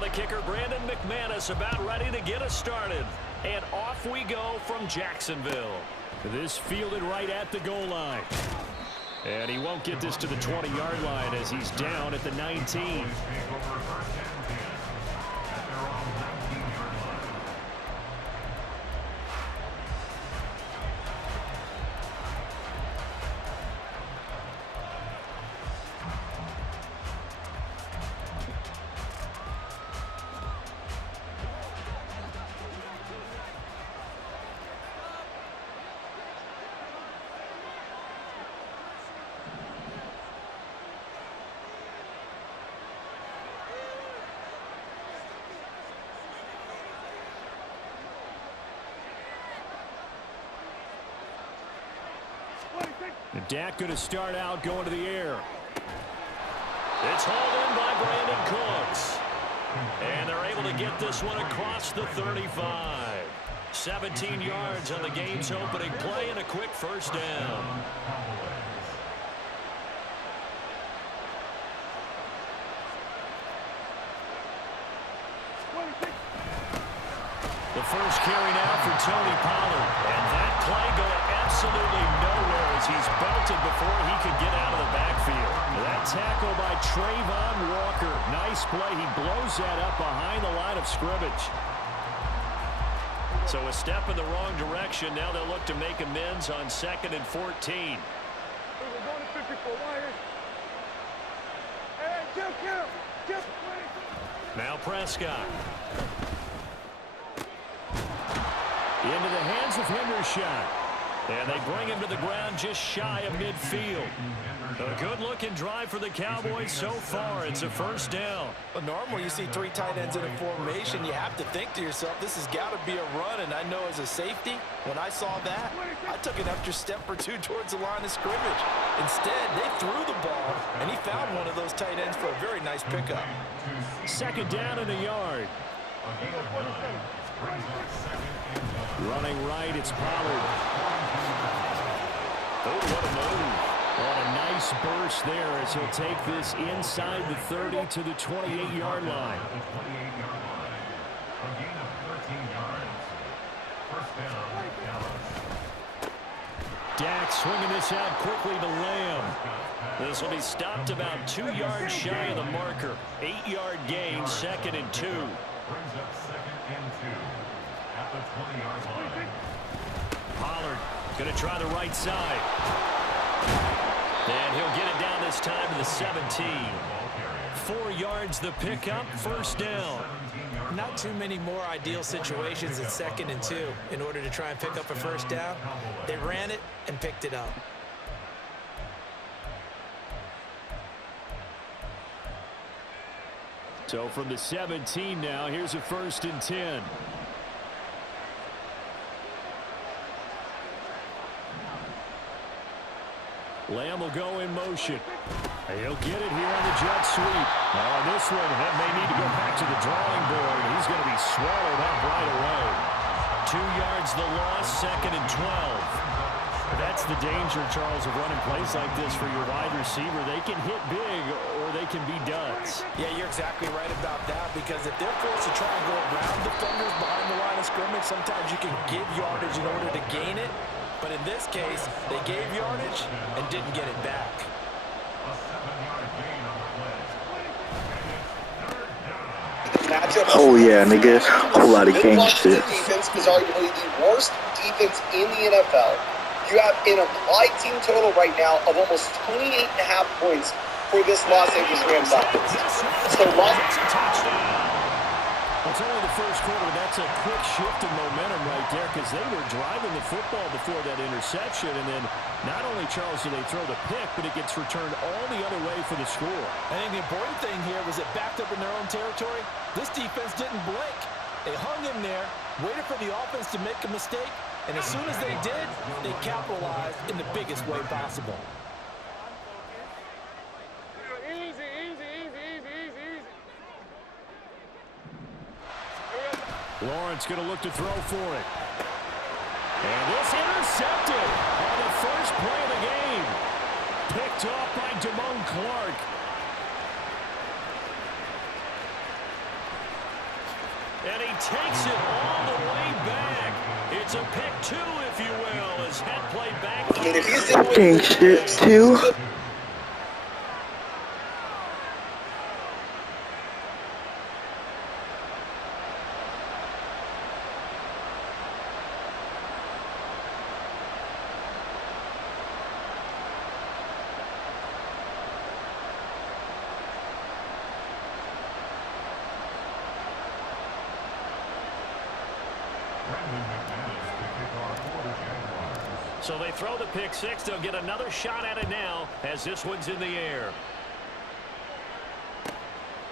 Now the kicker, Brandon McManus, about ready to get us started. And off we go from Jacksonville. This fielded right at the goal line. And he won't get this to the 20-yard line as he's down at the 19. And Dak going to start out going to the air. It's hauled in by Brandon Cooks. And they're able to get this one across the 35. 17 yards on the game's opening play and a quick first down. The first carry now for Tony Pollard. And that play going absolutely nowhere as he's belted before he could get out of the backfield. That tackle by Trayvon Walker. Nice play. He blows that up behind the line of scrimmage. So a step in the wrong direction. Now they'll look to make amends on 2nd and 14. Now Prescott. Into the hands of Hendershot. And they bring him to the ground just shy of midfield. A good-looking drive for the Cowboys so far. It's a first down. Well, normally you see 3 tight ends in a formation. You have to think to yourself, this has got to be a run. And I know as a safety, when I saw that, I took an extra step or 2 towards the line of scrimmage. Instead, they threw the ball, and he found one of those tight ends for a very nice pickup. 2nd down in the yard. Running right, it's Pollard. Oh, what a move. Oh, a nice burst there as he'll take this inside the 30 to the 28-yard line. Dak swinging this out quickly to Lamb. This will be stopped about 2 yards shy of the marker. 8-yard gain, 2nd and 2. Pollard going to try the right side. And he'll get it down this time to the 17. 4 yards the pickup, first down. Not too many more ideal situations at 2nd and 2 in order to try and pick up a first down. They ran it and picked it up. So from the 17 now, here's a 1st and 10. Lamb will go in motion. He'll get it here on the jet sweep. On this one, that may need to go back to the drawing board. He's going to be swallowed up right away. 2 yards the loss, 2nd and 12. That's the danger, Charles, of running plays like this for your wide receiver. They can hit big or they can be duds. Yeah, you're exactly right about that, because if they're forced to try and go around defenders behind the line of scrimmage, sometimes you can give yardage in order to gain it. But in this case, they gave yardage and didn't get it back. Oh yeah, nigga. Whole lot of game shit. Defense is arguably the worst defense in the NFL. You have an applied team total right now of almost 28.5 points for this Los Angeles Rams offense. So it's only the first quarter. That's a quick shift in momentum right there, because they were driving the football before that interception. And then not only, Charles, do they throw the pick, but it gets returned all the other way for the score. I think the important thing here was it backed up in their own territory. This defense didn't blink. They hung in there, waited for the offense to make a mistake, and as soon as they did, they capitalized in the biggest way possible. Lawrence going to look to throw for it. And this intercepted on the first play of the game. Picked off by Damone Clark. And he takes it all the way back. It's a pick two, if you will, as head play back. And if he's doing King shit, too. So they throw the pick six. They'll get another shot at it now as this one's in the air.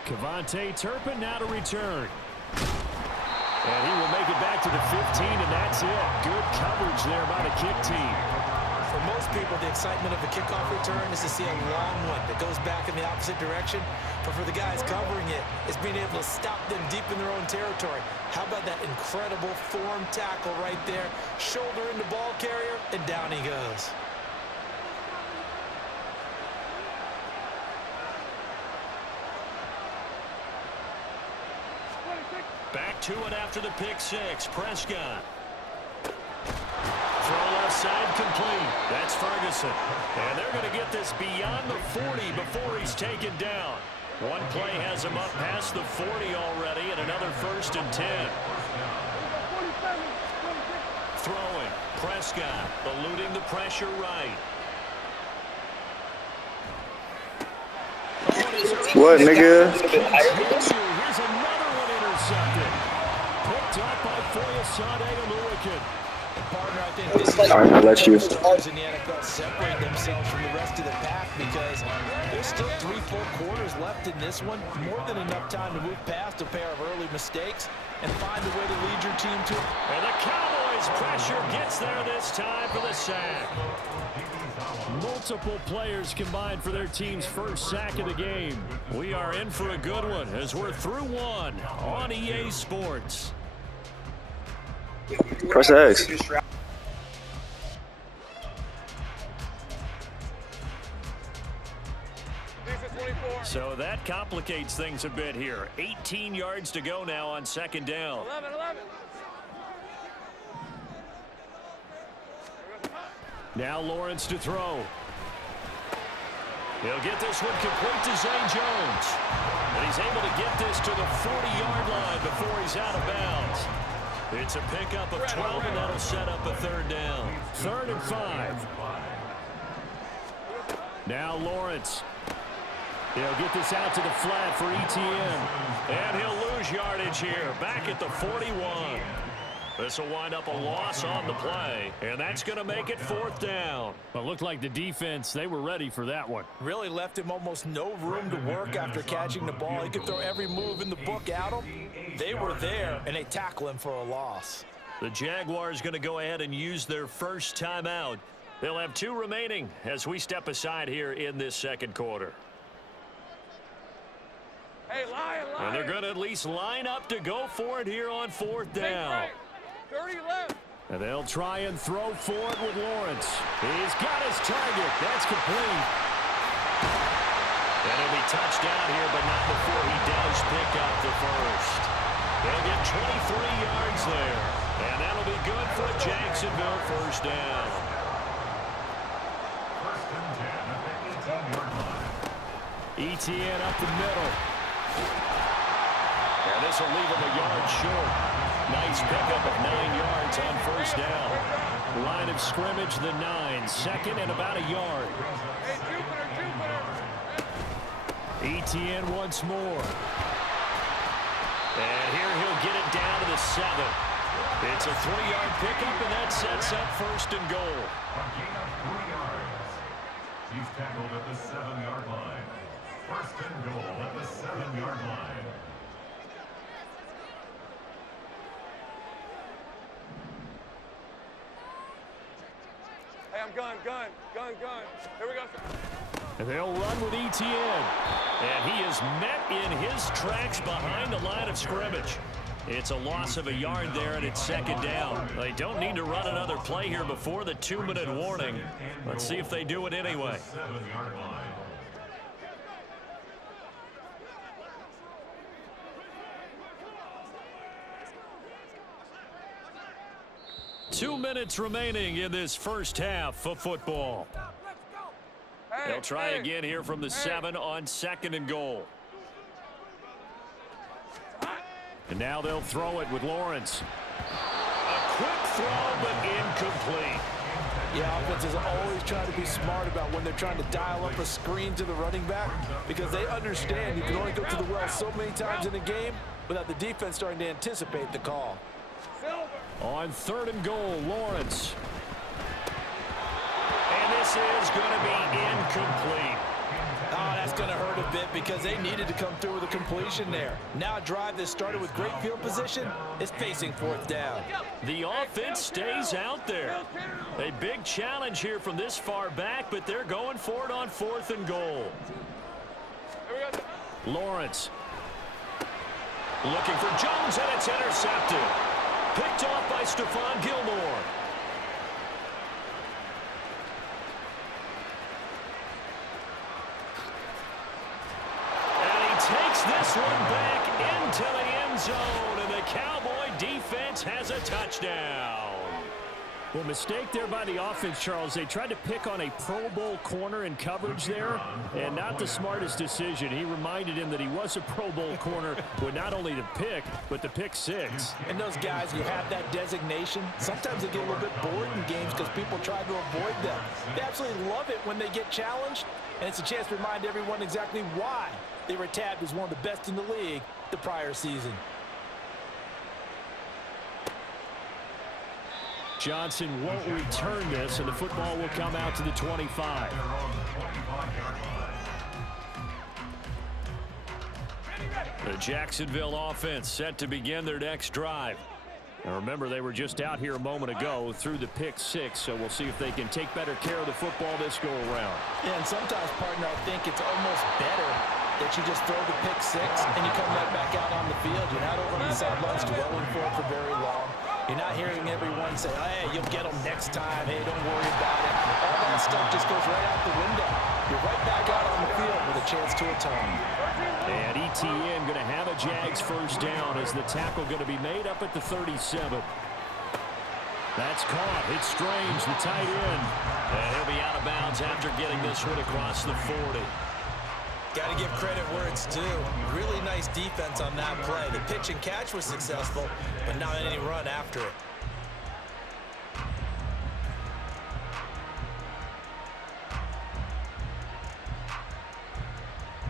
Kevontae Turpin now to return. And he will make it back to the 15, and that's it. Good coverage there by the kick team. For most people, the excitement of the kickoff return is to see a long one that goes back in the opposite direction. But for the guys covering it, it's being able to stop them deep in their own territory. How about that incredible form tackle right there? Shoulder in the ball carrier, and down he goes. Back to it after the pick six. Prescott. Throw left side complete. That's Ferguson. And they're going to get this beyond the 40 before he's taken down. One play has him up past the 40 already, and another 1st and 10. Throwing. Prescott eluding the pressure right. What, nigga? Here's another one intercepted. Picked up by Foyesade Aluakin. Partner, I think this is Alright, I'll let you. stars in the NFL separate themselves from the rest of the pack because there's still 3 full quarters left in this one. More than enough time to move past a pair of early mistakes and find a way to lead your team to. And the Cowboys' pressure gets there this time for the sack. Multiple players combined for their team's first sack of the game. We are in for a good one as we're through one on EA Sports. Press X. So that complicates things a bit here. 18 yards to go now on 2nd down. 11. Now Lawrence to throw. He'll get this one complete to Zay Jones. And he's able to get this to the 40-yard line before he's out of bounds. It's a pickup of 12, and that'll set up a 3rd down. 3rd and 5. Now Lawrence. He'll get this out to the flat for ETN. And he'll lose yardage here. Back at the 41. This will wind up a loss on the play, and that's going to make it 4th down. Well, it looked like the defense, they were ready for that one. Really left him almost no room to work after catching the ball. He could throw every move in the book at him. They were there, and they tackle him for a loss. The Jaguars going to go ahead and use their first timeout. They'll have 2 remaining as we step aside here in this 2nd quarter. Hey, lion. And they're going to at least line up to go for it here on 4th down. 30 left. And they'll try and throw for it with Lawrence. He's got his target. That's complete. And he'll be touched down here, but not before he does pick up the first. They'll get 23 yards there. And that'll be good for a Jacksonville 1st down. ETN up the middle. And this will leave him a yard short. Nice pickup of 9 yards on 1st down. Line of scrimmage, the 9. 2nd and about a yard. ETN once more. And here he'll get it down to the 7. It's a 3-yard pickup, and that sets up 1st and goal. He's tackled at the 7-yard line. 1st and goal at the 7-yard line. Hey, I'm gun. Here we go. And they'll run with ETN. And he is met in his tracks behind the line of scrimmage. It's a loss of a yard there, and it's 2nd down. They don't need to run another play here before the 2-minute warning. Let's see if they do it anyway. 7-yard line. 2 minutes remaining in this first half of football. They'll try again here from the 7 on 2nd and goal. And now they'll throw it with Lawrence. A quick throw, but incomplete. Yeah, offenses always try to be smart about when they're trying to dial up a screen to the running back, because they understand you can only go to the well so many times in a game without the defense starting to anticipate the call. On 3rd and goal, Lawrence. And this is going to be incomplete. Oh, that's going to hurt a bit because they needed to come through with a completion there. Now a drive that started with great field position is facing 4th down. The offense stays out there. A big challenge here from this far back, but they're going for it on 4th and goal. Lawrence. Looking for Jones, and it's intercepted. Picked off by Stephon Gilmore. Takes this one back into the end zone, and the Cowboy defense has a touchdown. Well, mistake there by the offense, Charles. They tried to pick on a Pro Bowl corner in coverage there, and not the smartest decision. He reminded him that he was a Pro Bowl corner with not only the pick, but the pick 6. And those guys who have that designation, sometimes they get a little bit bored in games because people try to avoid them. They absolutely love it when they get challenged, and it's a chance to remind everyone exactly why they were tabbed as one of the best in the league the prior season. Johnson won't return this, and the football will come out to the 25. The Jacksonville offense set to begin their next drive. And remember, they were just out here a moment ago through the pick 6, so we'll see if they can take better care of the football this go-around. Yeah, and sometimes, partner, I think it's almost better that you just throw the pick 6 and you come right back out on the field. You're not over on the sidelines dwelling for it for very long. You're not hearing everyone say, hey, you'll get them next time. Hey, don't worry about it. All that stuff just goes right out the window. You're right back out on the field with a chance to atone. And ETN going to have a Jags first down as the tackle going to be made up at the 37. That's caught. It's Strange, the tight end. And he'll be out of bounds after getting this one across the 40. Got to give credit where it's due. Really nice defense on that play. The pitch and catch was successful, but not any run after it.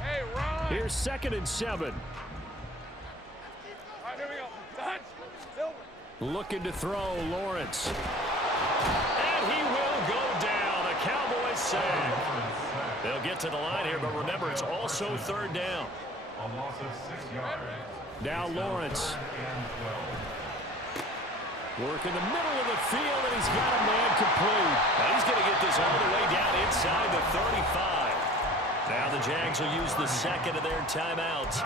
Hey, Ron. Here's 2nd and 7. All right, here we go. Dodge. Silver. Looking to throw, Lawrence. And he will go down. A Cowboy sack. They'll get to the line here, but remember, it's also 3rd down. A loss of 6 yards. Now Lawrence. Work in the middle of the field, and he's got a man complete. Now he's going to get this all the way down inside the 35. Now the Jags will use the 2nd of their timeouts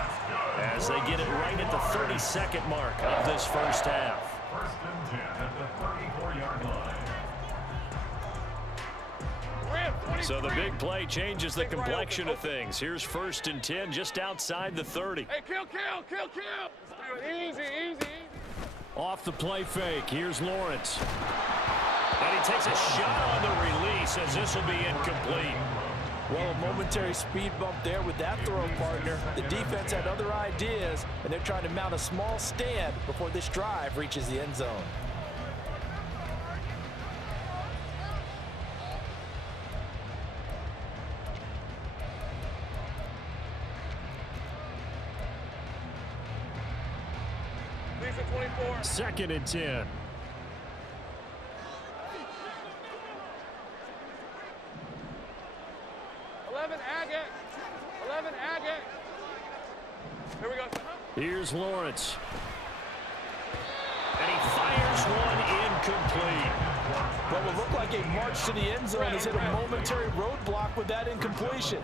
as they get it right at the 32nd mark of this first half. 1st and 10 at the 34-yard line. So the big play changes the complexion of things. Here's 1st and 10 just outside the 30. Hey, kill. Easy. Off the play fake, here's Lawrence. And he takes a shot on the release as this will be incomplete. Well, a momentary speed bump there with that throw, partner. The defense had other ideas, and they're trying to mount a small stand before this drive reaches the end zone. Lisa 24. 2nd and 10. Here we go. Here's Lawrence. And he fires one incomplete. What will look like a march to the end zone has hit a momentary roadblock with that incompletion.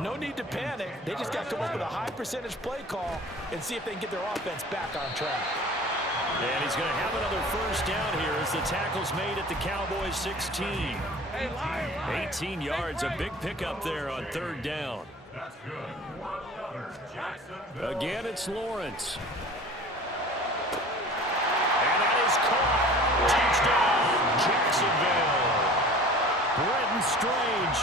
No need to panic. They just got to come up with a high percentage play call and see if they can get their offense back on track. And he's going to have another first down here as the tackle's made at the Cowboys 16. Hey, Lion. 18 yards, a big pickup there on 3rd down. That's good. Another Jacksonville. Again, it's Lawrence. And that is caught. Touchdown. Britton Strange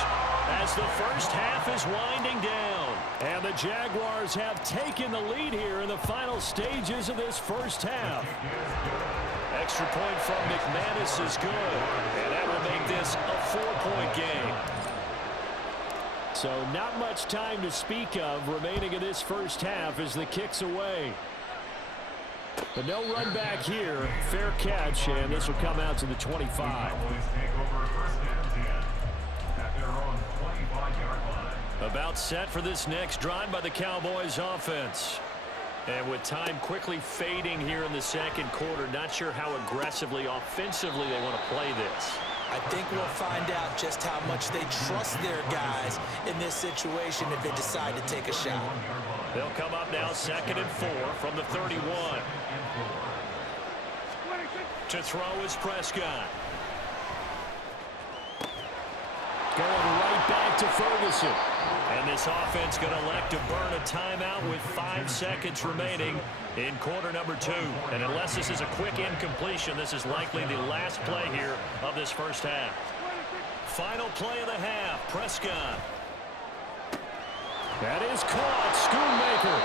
as the first half is winding down. And the Jaguars have taken the lead here in the final stages of this first half. Extra point from McManus is good, and that will make this a 4-point game. So not much time to speak of remaining in this first half as the kick's away. But no run back here. Fair catch, and this will come out to the 25. Cowboys take over first and 10 at their own 25-yard line. About set for this next drive by the Cowboys offense. And with time quickly fading here in the second quarter, not sure how aggressively, offensively they want to play this. I think we'll find out just how much they trust their guys in this situation if they decide to take a shot. They'll come up now 2nd and 4 from the 31. To throw is Prescott. Going right back to Ferguson. And this offense going to elect to burn a timeout with 5 seconds remaining in quarter number 2. And unless this is a quick incompletion, this is likely the last play here of this first half. Final play of the half, Prescott. That is caught, Schoonmaker.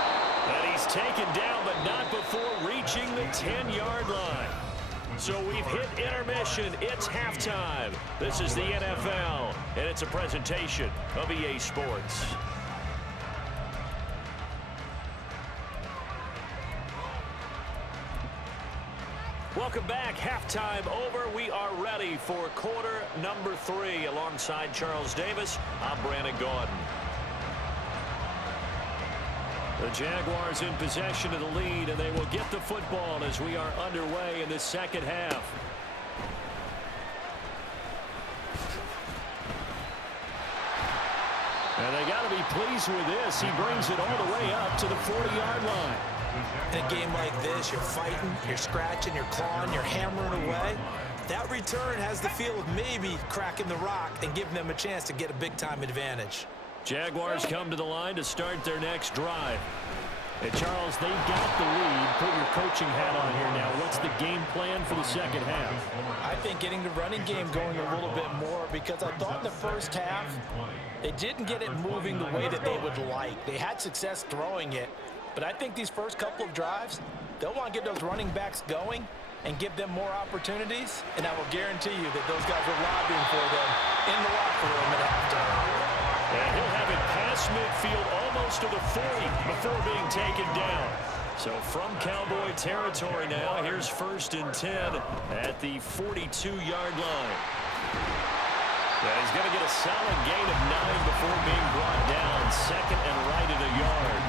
And he's taken down, but not before reaching the 10-yard line. So we've hit intermission. It's halftime. This is the NFL, and it's a presentation of EA Sports. Welcome back. Halftime over. We are ready for quarter number 3. Alongside Charles Davis, I'm Brandon Gordon. The Jaguars in possession of the lead, and they will get the football as we are underway in the second half. And they got to be pleased with this. He brings it all the way up to the 40-yard line. In a game like this, you're fighting, you're scratching, you're clawing, you're hammering away. That return has the feel of maybe cracking the rock and giving them a chance to get a big-time advantage. Jaguars come to the line to start their next drive. And Charles, they've got the lead. Put your coaching hat on here now. What's the game plan for the second half? I think getting the running game going a little bit more, because I thought in the first half they didn't get it moving the way that they would like. They had success throwing it, but I think these first couple of drives, they'll want to get those running backs going and give them more opportunities, and I will guarantee you that those guys are lobbying for them in the locker room at halftime. And he'll have it past midfield almost to the 40 before being taken down. So from Cowboy territory now, here's 1st and 10 at the 42-yard line. Yeah, he's going to get a solid gain of 9 before being brought down. 2nd and right at a yard.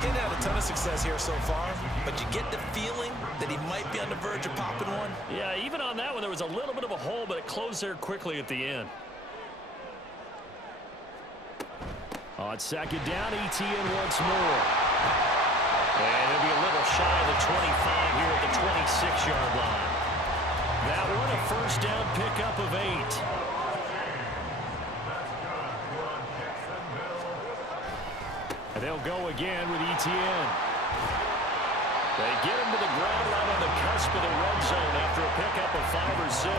Didn't have a ton of success here so far, but you get the feeling that he might be on the verge of popping one. Yeah, even on that one, there was a little bit of a hole, but it closed there quickly at the end. On 2nd down, ETN once more. And it'll be a little shy of the 25 here at the 26-yard line. That one a 1st down pickup of 8. And they'll go again with ETN. They get him to the ground right on the cusp of the red zone after a pickup of 5 or 6.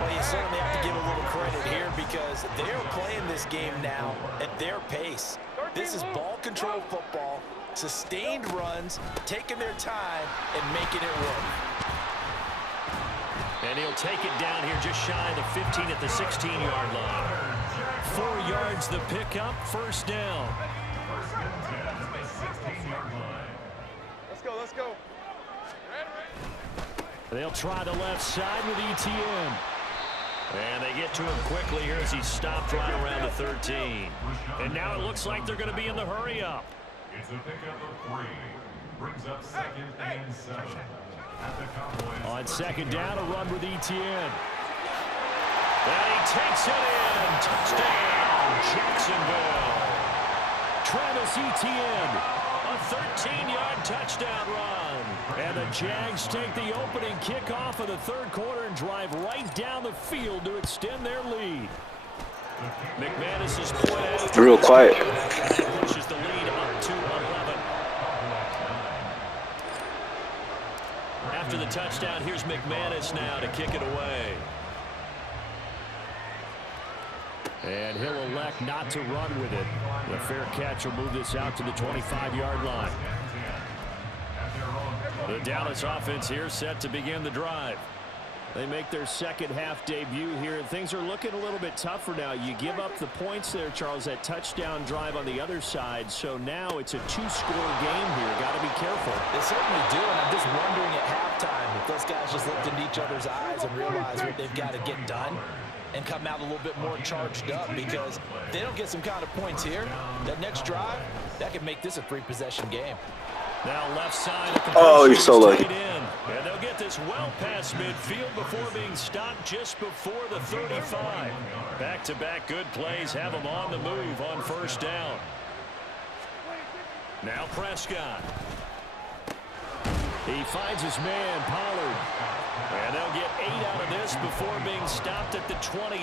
Well, you certainly have to give a little credit here because they're playing this game now at their pace. This is ball control football, sustained runs, taking their time, and making it work. And he'll take it down here just shy of the 15 at the 16-yard line. 4 yards the pickup, 1st down. Let's go, let's go. They'll try the left side with ETN. And they get to him quickly here as he stopped right around the 13. And now it looks like they're going to be in the hurry-up. It's a pickup of 3. Brings up 2nd and 7. At the Cowboys. On 2nd down, a run with ETN. And he takes it in. Touchdown, Jacksonville. Travis Etienne, a 13-yard touchdown run. And the Jags take the opening kickoff of the 3rd quarter and drive right down the field to extend their lead. McManus's point Real quiet. pushes the lead up to 11. After the touchdown, here's McManus now to kick it away. And he'll elect not to run with it. The fair catch will move this out to the 25-yard line. The Dallas offense here set to begin the drive. They make their second half debut here. Things are looking a little bit tougher now. You give up the points there, Charles, that touchdown drive on the other side. So now it's a two-score game here. Got to be careful. They certainly do, and I'm just wondering at halftime if those guys just looked into each other's eyes and realize what they've got to get done and come out a little bit more charged up, because if they don't get some kind of points here, that next drive, that could make this a three-possession game. Now left side. Oh, you're so lucky. And they'll get this well past midfield before being stopped just before the 35. Back-to-back good plays have them on the move on first down. Now Prescott. He finds his man, Pollard. And they'll get 8 out of this before being stopped at the 28.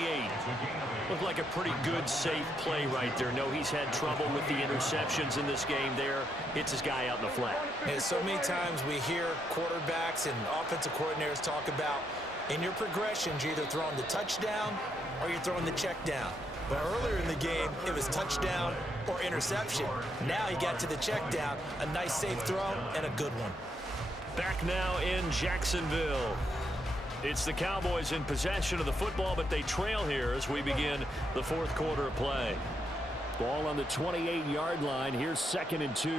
Looked like a pretty good, safe play right there. No, he's had trouble with the interceptions in this game there. Hits his guy out in the flat. And so many times we hear quarterbacks and offensive coordinators talk about in your progressions, you're either throwing the touchdown or you're throwing the check down. But earlier in the game, it was touchdown or interception. Now he got to the check down, a nice safe throw and a good one. Back now in Jacksonville. It's the Cowboys in possession of the football, but they trail here as we begin the fourth quarter of play. Ball on the 28-yard line. Here's 2nd and 2.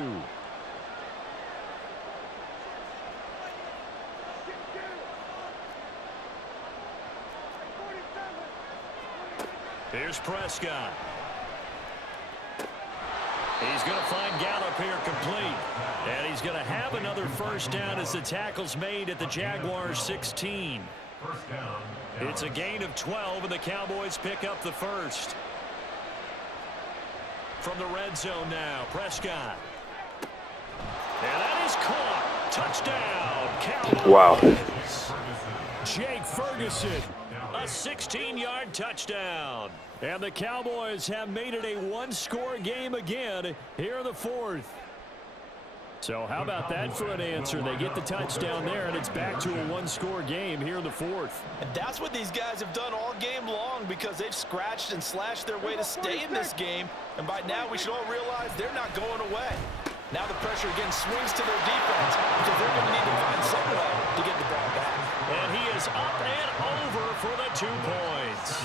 Here's Prescott. He's going to find Gallup here complete. And he's going to have another first down as the tackle's made at the Jaguars' 16. It's a gain of 12, and the Cowboys pick up the first. From the red zone now, Prescott. And that is caught. Touchdown, Cowboys. Wow. Jake Ferguson, a 16-yard touchdown. And the Cowboys have made it a one-score game again here in the fourth. So how about that for an answer? They get the touchdown there, and it's back to a one-score game here in the fourth. And that's what these guys have done all game long, because they've scratched and slashed their way to stay in this game. And by now, we should all realize they're not going away. Now the pressure again swings to their defense, because they're going to need to find some way to get the ball back. And he is up and over for the 2 points.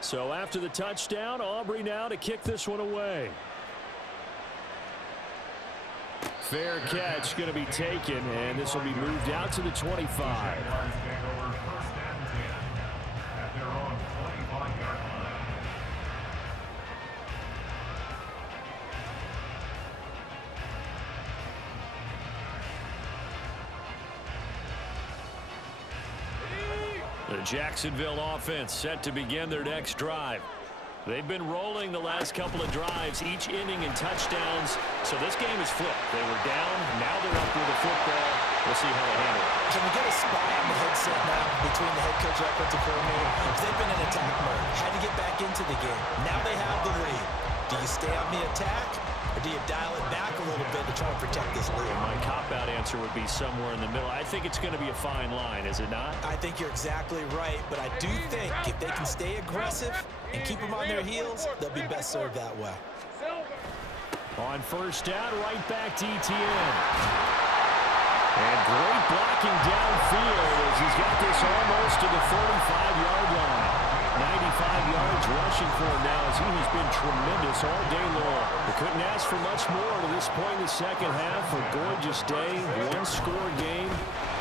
So after the touchdown, Aubrey now to kick this one away. Fair catch going to be taken, and this will be moved out to the 25. The Jacksonville offense set to begin their next drive. They've been rolling the last couple of drives, each inning in touchdowns. So this game is flipped. They were down. Now they're up with the football. We'll see how they handle it. Can we get a spy on the headset now between the head coach and offensive coordinator? They've been in attack mode. Had to get back into the game. Now they have the lead. Do you stay on the attack, or do you dial it back a little bit to try and protect this lead? My cop-out answer would be somewhere in the middle. I think it's going to be a fine line, is it not? I think you're exactly right, but I do think if they can stay aggressive and keep them on their heels, they'll be best served that way. On first down, right back to ETN. And great blocking downfield as he's got this almost to the 45-yard line. 95 yards rushing for him now as he has been tremendous all day long. They couldn't ask for much more to this point in the second half. A gorgeous day, one-score game.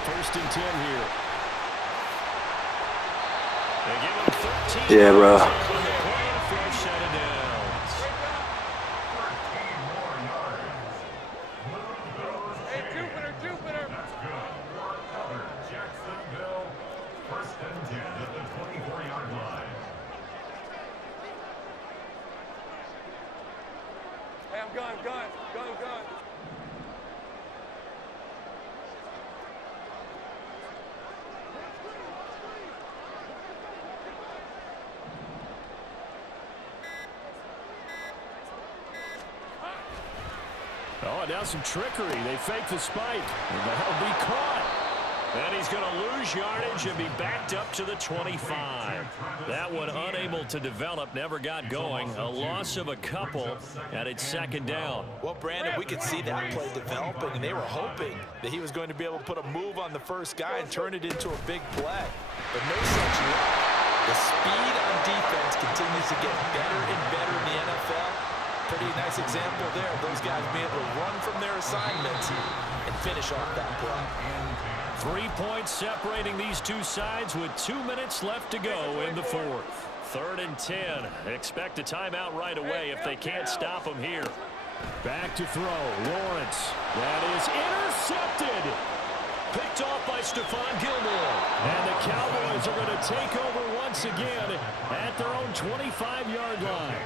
1st and 10 here. They give him 13. Yeah, bro. Fresh set of downs. Hey, Jupiter. Jacksonville, 1st and 10 at the 24-yard line. Hey, I'm gone. Oh, now some trickery. They fake the spike. And that'll be caught. And he's going to lose yardage and be backed up to the 25. That one unable to develop, never got going. A loss of a couple, and it's second down. Well, Brandon, we could see that play developing, and they were hoping that he was going to be able to put a move on the first guy and turn it into a big play. But no such luck. The speed on defense continues to get better and better in the NFL. Pretty nice example there of those guys being able to run from their assignments and finish off that play. 3 points separating these two sides with 2 minutes left to go in the fourth. 3rd and 10. Expect a timeout right away if they can't stop him here. Back to throw. Lawrence. That is intercepted. Picked off by Stephon Gilmore. And the Cowboys are going to take over once again at their own 25-yard line.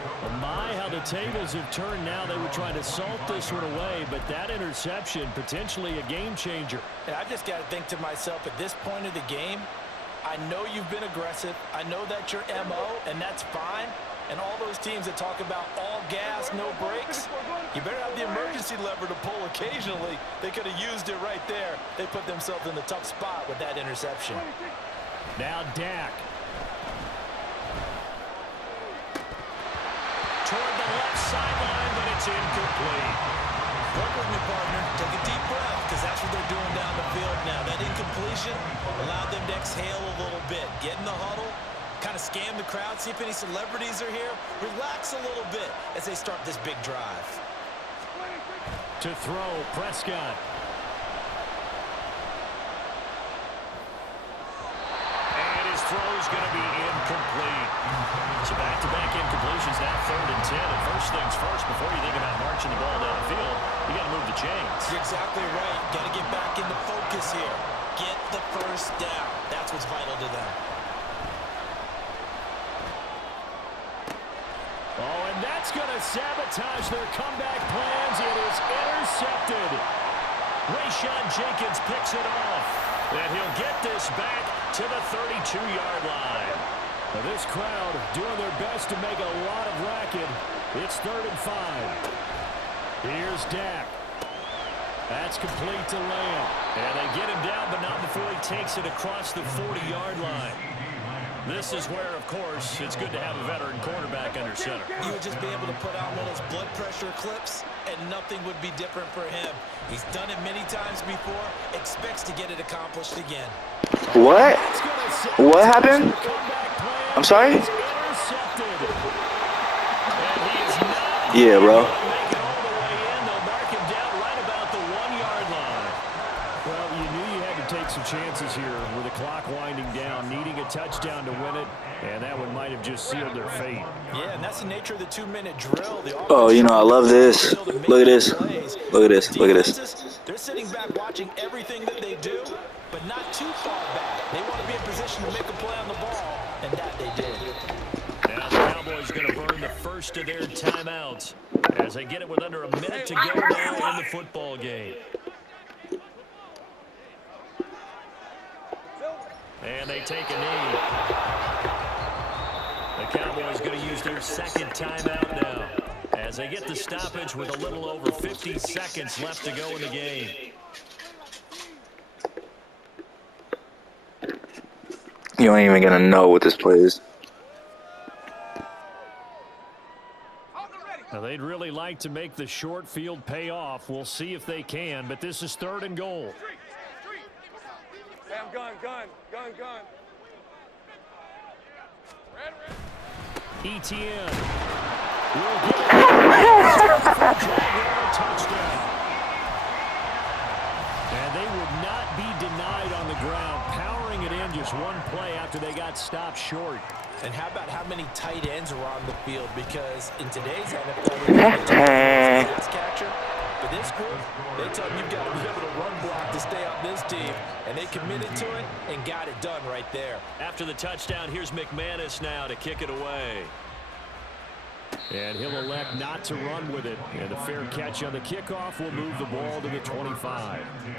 My, how the tables have turned now. They were trying to salt this one away, but that interception, potentially a game changer. And I just got to think to myself, at this point of the game, I know you've been aggressive. I know that's your MO, and that's fine. And all those teams that talk about all gas, no brakes, you better have the emergency lever to pull occasionally. They could have used it right there. They put themselves in the tough spot with that interception. Now Dak. Toward the left sideline, but it's incomplete. Work with me, partner. Take a deep breath, because that's what they're doing down the field now. That incompletion allowed them to exhale a little bit. Get in the huddle, kind of scan the crowd, see if any celebrities are here. Relax a little bit as they start this big drive. To throw, Prescott. And his throw's going to be incomplete. So back-to-back incompletions, now 3rd and 10. And first things first, before you think about marching the ball down the field, you got to move the chains. You're exactly right. Got to get back into focus here. Get the first down. That's what's vital to them. Oh, and that's going to sabotage their comeback plans. It is intercepted. Rayshon Jenkins picks it off. And he'll get this back to the 32-yard line. Now this crowd doing their best to make a lot of racket. It's 3rd and 5. Here's Dak. That's complete to Lamb. And they get him down, but not before he takes it across the 40-yard line. This is where, of course, it's good to have a veteran quarterback under center. You would just be able to put on one of those blood pressure clips, and nothing would be different for him. He's done it many times before, expects to get it accomplished again. What? What happened? I'm sorry? Yeah, bro. Chances here with the clock winding down, needing a touchdown to win it, and that one might have just sealed their fate. Yeah, and that's the nature of the 2-minute drill. Oh, you know, I love this. Look at this. Look at this. Look at this. They're sitting back watching everything that they do, but not too far back. They want to be in position to make a play on the ball, and that they did. Now the Cowboys going to burn the first of their timeouts as they get it with under a minute to go now in the football game. And they take a knee. The Cowboys going to use their second timeout now as they get the stoppage with a little over 50 seconds left to go in the game. You ain't even gonna know what this play is. Now they'd really like to make the short field pay off. We'll see if they can, but this is 3rd and goal. Hey, I'm gun. ETN will get it for a touchdown. And they would not be denied on the ground, powering it in just one play after they got stopped short. And how about how many tight ends are on the field? Because in today's NFL, pass catcher. But this group, they tell you you've got to be able to run block to stay on this team. And they committed to it and got it done right there. After the touchdown, here's McManus now to kick it away. And he'll elect not to run with it. And a fair catch on the kickoff will move the ball to the 25.